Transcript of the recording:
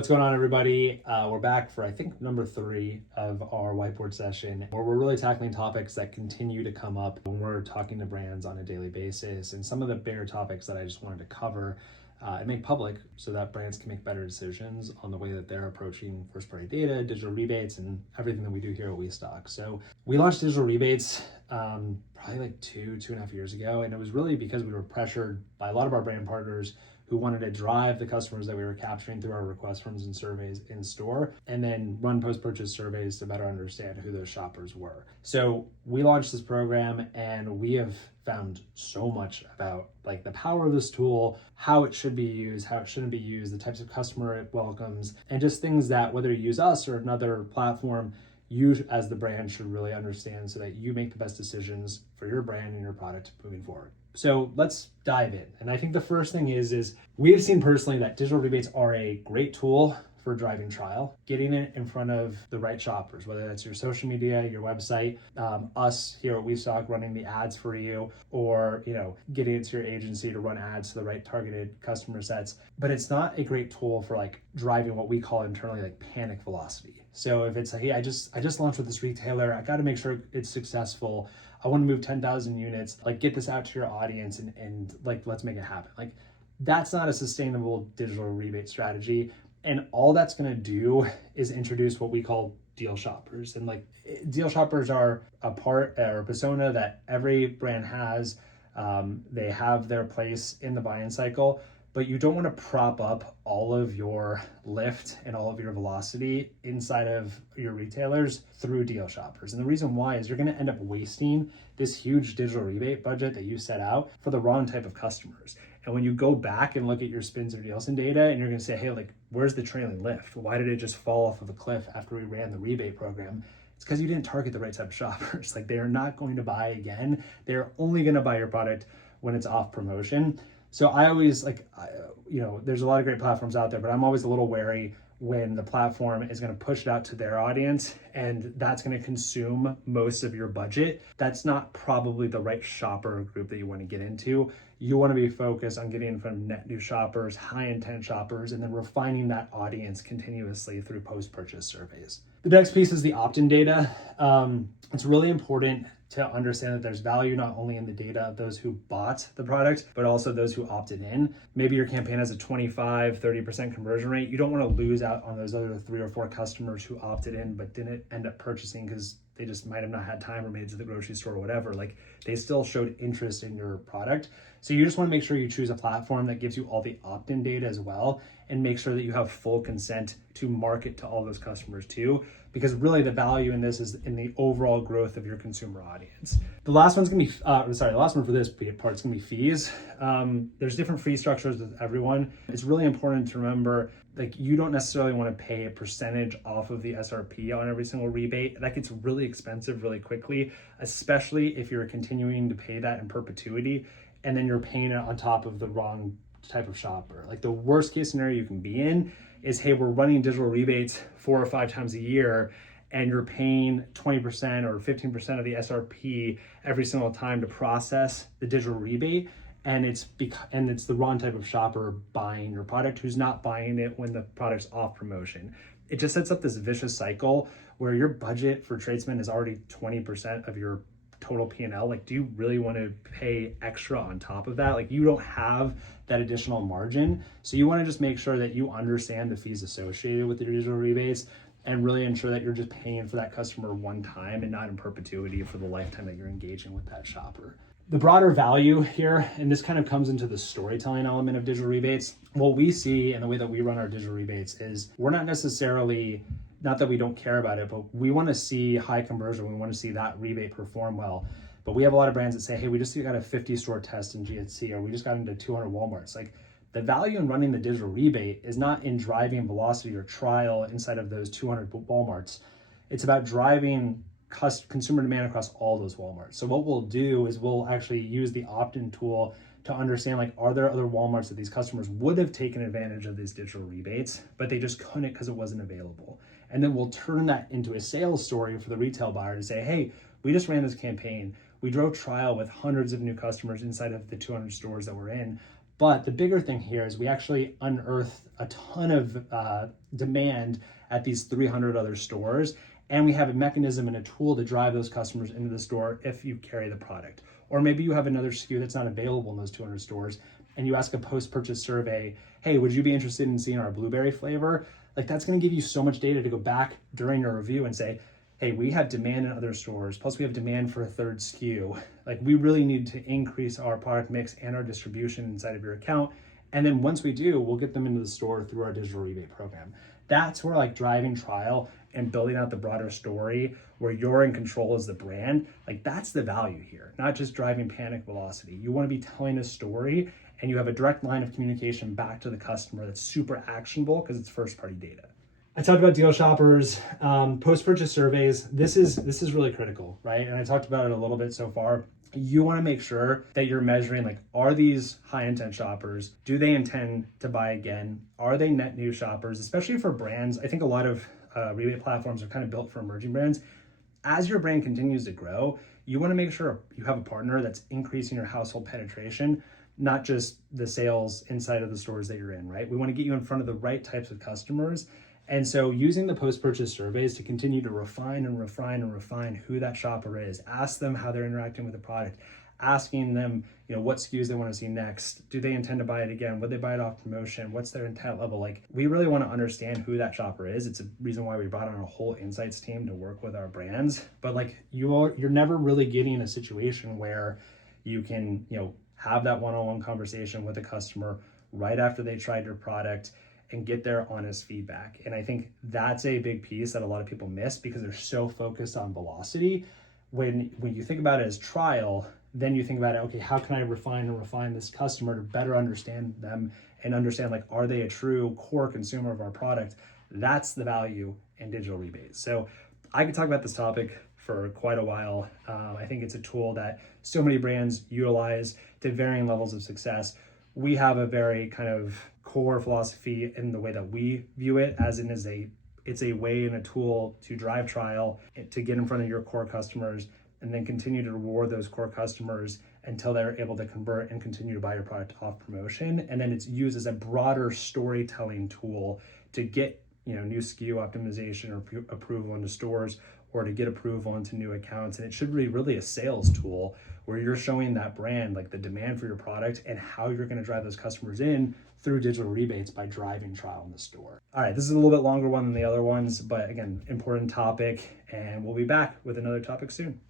What's going on, everybody? We're back for, I think, number 3 of our whiteboard session, where we're really tackling topics that continue to come up when we're talking to brands on a daily basis, and some of the bigger topics that I just wanted to cover and make public so that brands can make better decisions on the way that they're approaching first-party data, digital rebates, and everything that we do here at WeStock. So we launched digital rebates probably like 2.5 years ago, and it was really because we were pressured by a lot of our brand partners who wanted to drive the customers that we were capturing through our request forms and surveys in store, and then run post-purchase surveys to better understand who those shoppers were. So we launched this program, and we have found so much about like the power of this tool, how it should be used, how it shouldn't be used, the types of customer it welcomes, and just things that whether you use us or another platform, you as the brand should really understand so that you make the best decisions for your brand and your product moving forward. So let's dive in. And I think the first thing is we have seen personally that digital rebates are a great tool for driving trial, getting it in front of the right shoppers, whether that's your social media, your website, us here at WeStock running the ads for you, or getting it to your agency to run ads to the right targeted customer sets. But it's not a great tool for like driving what we call internally like panic velocity. So if it's like, hey, I just launched with this retailer, I got to make sure it's successful. I want to move 10,000 units, like get this out to your audience and like, let's make it happen. Like that's not a sustainable digital rebate strategy. And all that's going to do is introduce what we call deal shoppers. And like deal shoppers are a part or a persona that every brand has. They have their place in the buy-in cycle, but you don't want to prop up all of your lift and all of your velocity inside of your retailers through deal shoppers. And the reason why is you're going to end up wasting this huge digital rebate budget that you set out for the wrong type of customers. And when you go back and look at your spins or Nielsen data, and you're going to say, hey, like, where's the trailing lift? Why did it just fall off of a cliff after we ran the rebate program? It's because you didn't target the right type of shoppers. Like, they are not going to buy again. They're only going to buy your product when it's off promotion. So I always there's a lot of great platforms out there, but I'm always a little wary when the platform is going to push it out to their audience and that's going to consume most of your budget. That's not probably the right shopper group that you want to get into. You want to be focused on getting in front of net new shoppers, high intent shoppers, and then refining that audience continuously through post-purchase surveys. The next piece is the opt-in data. It's really important to understand that there's value not only in the data of those who bought the product, but also those who opted in. Maybe your campaign has a 25-30% conversion rate. You don't want to lose out on those other 3 or 4 customers who opted in but didn't end up purchasing because they just might have not had time or made it to the grocery store or whatever. Like they still showed interest in your product. So you just want to make sure you choose a platform that gives you all the opt-in data as well, and make sure that you have full consent to market to all those customers too, because really the value in this is in the overall growth of your consumer audience. The last one's gonna be, the last one for this part is gonna be fees. There's different fee structures with everyone. It's really important to remember, like you don't necessarily want to pay a percentage off of the SRP on every single rebate. That gets really expensive really quickly, especially if you're continuing to pay that in perpetuity and then you're paying it on top of the wrong type of shopper. Like the worst case scenario you can be in is, hey, we're running digital rebates 4 or 5 times a year and you're paying 20% or 15% of the SRP every single time to process the digital rebate, and it's the wrong type of shopper buying your product who's not buying it when the product's off promotion. It just sets up this vicious cycle where your budget for tradesmen is already 20% of your total P&L. Like, do you really want to pay extra on top of that? Like, you don't have that additional margin. So you want to just make sure that you understand the fees associated with your digital rebates and really ensure that you're just paying for that customer one time and not in perpetuity for the lifetime that you're engaging with that shopper. The broader value here, and this kind of comes into the storytelling element of digital rebates, what we see and the way that we run our digital rebates is we're not necessarily, not that we don't care about it, but we want to see high conversion. We want to see that rebate perform well. But we have a lot of brands that say, hey, we just got a 50 store test in GHC, or we just got into 200 Walmarts. Like the value in running the digital rebate is not in driving velocity or trial inside of those 200 Walmarts. It's about driving consumer demand across all those Walmarts. So what we'll do is we'll actually use the opt-in tool to understand, like, are there other Walmarts that these customers would have taken advantage of these digital rebates, but they just couldn't because it wasn't available. And then we'll turn that into a sales story for the retail buyer to say, hey, we just ran this campaign. We drove trial with hundreds of new customers inside of the 200 stores that we're in, But the bigger thing here is we actually unearthed a ton of demand at these 300 other stores. And we have a mechanism and a tool to drive those customers into the store if you carry the product. Or maybe you have another SKU that's not available in those 200 stores and you ask a post-purchase survey, hey, would you be interested in seeing our blueberry flavor? Like that's gonna give you so much data to go back during your review and say, hey, we have demand in other stores, plus we have demand for a third SKU. Like we really need to increase our product mix and our distribution inside of your account. And then once we do, we'll get them into the store through our digital rebate program. That's where like driving trial and building out the broader story where you're in control as the brand, like that's the value here, not just driving panic velocity. You wanna be telling a story and you have a direct line of communication back to the customer that's super actionable because it's first party data. I talked about deal shoppers, post-purchase surveys. This is really critical, right? And I talked about it a little bit so far. You want to make sure that you're measuring like, are these high intent shoppers? Do they intend to buy again? Are they net new shoppers? Especially for brands. I think a lot of rebate platforms are kind of built for emerging brands. As your brand continues to grow, you want to make sure you have a partner that's increasing your household penetration, not just the sales inside of the stores that you're in, right? We want to get you in front of the right types of customers. And so using the post-purchase surveys to continue to refine and refine and refine who that shopper is, ask them how they're interacting with the product, asking them, what SKUs they want to see next. Do they intend to buy it again? Would they buy it off promotion? What's their intent level? Like we really want to understand who that shopper is. It's a reason why we brought on a whole insights team to work with our brands. But like you're never really getting a situation where you can, have that one-on-one conversation with a customer right after they tried your product and get their honest feedback. And I think that's a big piece that a lot of people miss because they're so focused on velocity. When you think about it as trial, then you think about it, okay, how can I refine this customer to better understand them and understand like, are they a true core consumer of our product? That's the value in digital rebates. So I could talk about this topic for quite a while. I think it's a tool that so many brands utilize to varying levels of success. We have a very kind of core philosophy in the way that we view it, as in it's a way and a tool to drive trial, to get in front of your core customers, and then continue to reward those core customers until they're able to convert and continue to buy your product off promotion. And then it's used as a broader storytelling tool to get new SKU optimization or approval into stores, or to get approval into new accounts. And it should be really a sales tool where you're showing that brand like the demand for your product and how you're going to drive those customers in through digital rebates by driving trial in the store. All right, this is a little bit longer one than the other ones, but again, important topic, and we'll be back with another topic soon.